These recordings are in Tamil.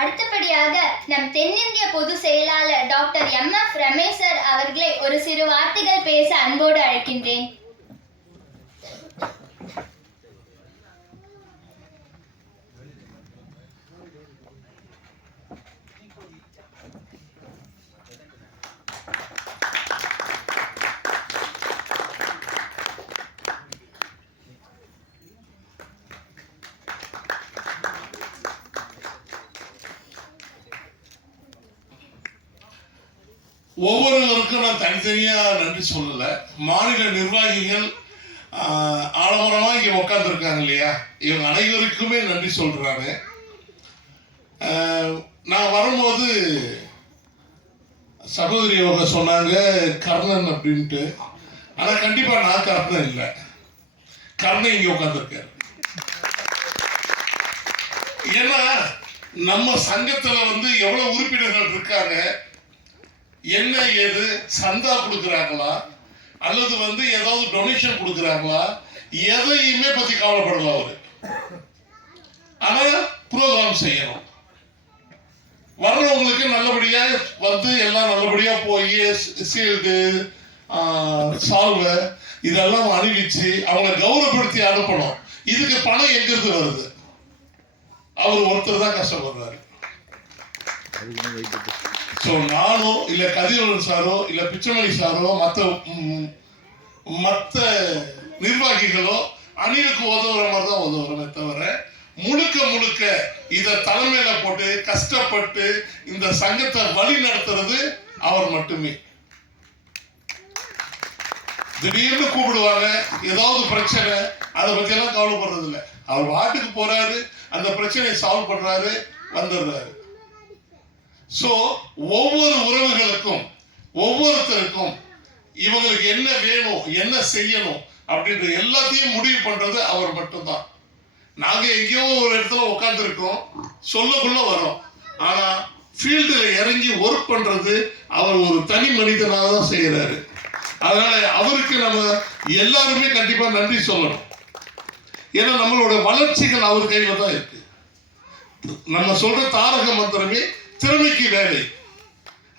அடுத்தபடியாக நம் தென்னிந்திய பொதுச் செயலாளர் டாக்டர் எம் எஃப் ரமேசர் அவர்களை ஒரு சிறு வார்த்தைகள் பேச அன்போடு அழைக்கின்றேன். ஒவ்வொருவருக்கும் நான் தனித்தனியா நன்றி சொல்லல. மாநில நிர்வாகிகள் ஆஹ், ஆலமரமா இங்க உட்காந்துருக்காங்க இல்லையா? இவங்க அனைவருக்குமே நன்றி சொல்றாங்க. நான் வரும்போது சகோதரி அவங்க சொன்னாங்க கர்ணன் அப்படின்ட்டு. ஆனா கண்டிப்பா நான் கர்ணன் இல்லை. கர்ணன் இங்க உட்காந்துருக்காரு ஏன்னா நம்ம சங்கத்துல வந்து எவ்வளவு உறுப்பினர்கள் இருக்காங்க என்ன ஏது? சந்தா கொடுக்குறாங்களா? அல்லது வந்து ஏதாவது டொனேஷன் கொடுக்குறாங்களா? எதையுமே பத்தி கவலைப்படல அவரு. ஆனா புரோகிராம் செய்யணும். வர்றவங்களுக்கு நல்லபடியா வந்து எல்லாம் நல்லபடியா போய் சீல்டு சால்வ இதெல்லாம் அணிவிச்சு அவங்கள கௌரவப்படுத்தி அனுப்பணும். இதுக்கு பணம் எங்கிருந்து வருது? அவர் ஒருத்தர் தான் கஷ்டப்படுறாரு. ஸோ நானோ இல்லை கதிரவன் சாரோ இல்லை பிச்சமணி சாரோ மற்ற மற்ற நிர்வாகிகளோ அணிலுக்கு உதவுற மாதிரி தான் உதவுறமே தவிர முழுக்க முழுக்க இதை தலைமையில போட்டு கஷ்டப்பட்டு இந்த சங்கத்தை வழி நடத்துறது அவர் மட்டுமே. திடீர்னு கூப்பிடுவாங்க ஏதாவது பிரச்சனை அதை பத்தி எல்லாம் கவலைப்படுறது இல்லை அவர் வாட்டுக்கு போறாரு அந்த பிரச்சனையை சால்வ் பண்றாரு வந்துடுறாரு. ஸோ ஒவ்வொரு உறவுகளுக்கும் ஒவ்வொருத்தருக்கும் இவங்களுக்கு என்ன வேணும் என்ன செய்யணும் அப்படின்ற எல்லாத்தையும் முடிவு பண்றது அவர் மட்டும்தான். நாங்கள் எங்கேயோ ஒரு இடத்துல உட்காந்துருக்கோம் சொல்லக்குள்ள வரோம் ஆனால் ஃபீல்டில் இறங்கி ஒர்க் பண்ணுறது அவர் ஒரு தனி மனிதனாக தான் செய்கிறாரு அதனால் அவருக்கு நம்ம எல்லாருமே கண்டிப்பாக நன்றி சொல்லணும். ஏன்னா நம்மளோட வளர்ச்சிகள் அவர் கையில் தான் இருக்கு. நம்ம சொல்கிற தாரக மந்திரமே திறமைக்கு வேலை.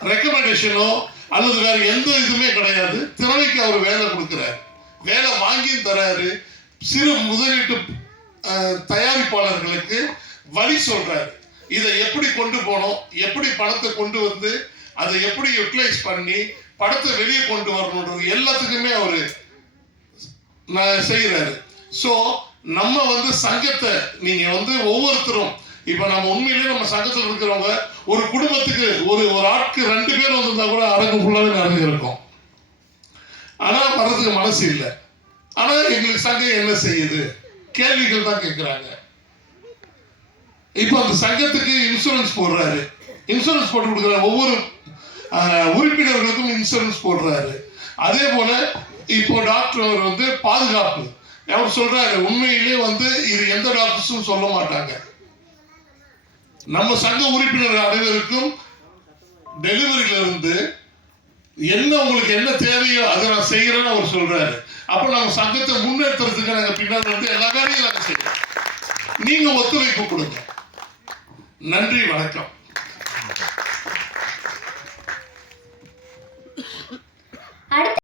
ரெக்கமெண்டேஷனோ அல்லது வேற எந்த இதுவுமே கிடையாது. திறமைக்கு அவர் வேலை கொடுக்குறாரு. வேலை வாங்கியும் தராரு. சிறு முதலீட்டு தயாரிப்பாளர்களுக்கு வழி சொல்றாரு. இதை எப்படி கொண்டு போகணும் எப்படி பணத்தை கொண்டு வந்து அதை எப்படி யூட்டிலைஸ் பண்ணி படத்தை வெளியே கொண்டு வரணுன்றது எல்லாத்துக்குமே அவர் செய்கிறாரு ஸோ நம்ம வந்து சங்கத்தை நீங்கள் வந்து ஒவ்வொருத்தரும் இப்ப நம்ம உண்மையிலேயே நம்ம சங்கத்தில் இருக்கிறவங்க ஒரு குடும்பத்துக்கு ஒரு ஒரு ஆட்கு ரெண்டு பேர் வந்திருந்தா கூட அரங்கு ஃபுல்லாவே இருக்கும். ஆனா வர்றதுக்கு மனசு இல்லை. ஆனா எங்களுக்கு சங்கம் என்ன செய்யுது? கேள்விகள் தான் கேட்குறாங்க இப்போ அந்த சங்கத்துக்கு இன்சூரன்ஸ் போடுறாரு. இன்சூரன்ஸ் போட்டு கொடுக்குற ஒவ்வொரு உறுப்பினர்களுக்கும் இன்சூரன்ஸ் போடுறாரு. அதே போல இப்போ டாக்டர் அவர் வந்து பாதுகாப்பு. அவர் சொல்றாரு உண்மையிலே வந்து இது எந்த டாக்டர்ஸும் சொல்ல மாட்டாங்க. நம்ம சங்க உறுப்பினர் அனைவருக்கும் டெலிவரியில இருந்து என்ன உங்களுக்கு என்ன தேவையோ அதை நான் செய்கிறேன்னு அவர் சொல்றாரு. அப்ப நம்ம சங்கத்தை முன்னேற்றுறதுக்கு நாங்க பின்னாடி வந்து எல்லா வேலையும் நாங்கள் செய்யறோம். நீங்க ஒத்துழைப்பு கொடுங்க. நன்றி வணக்கம்.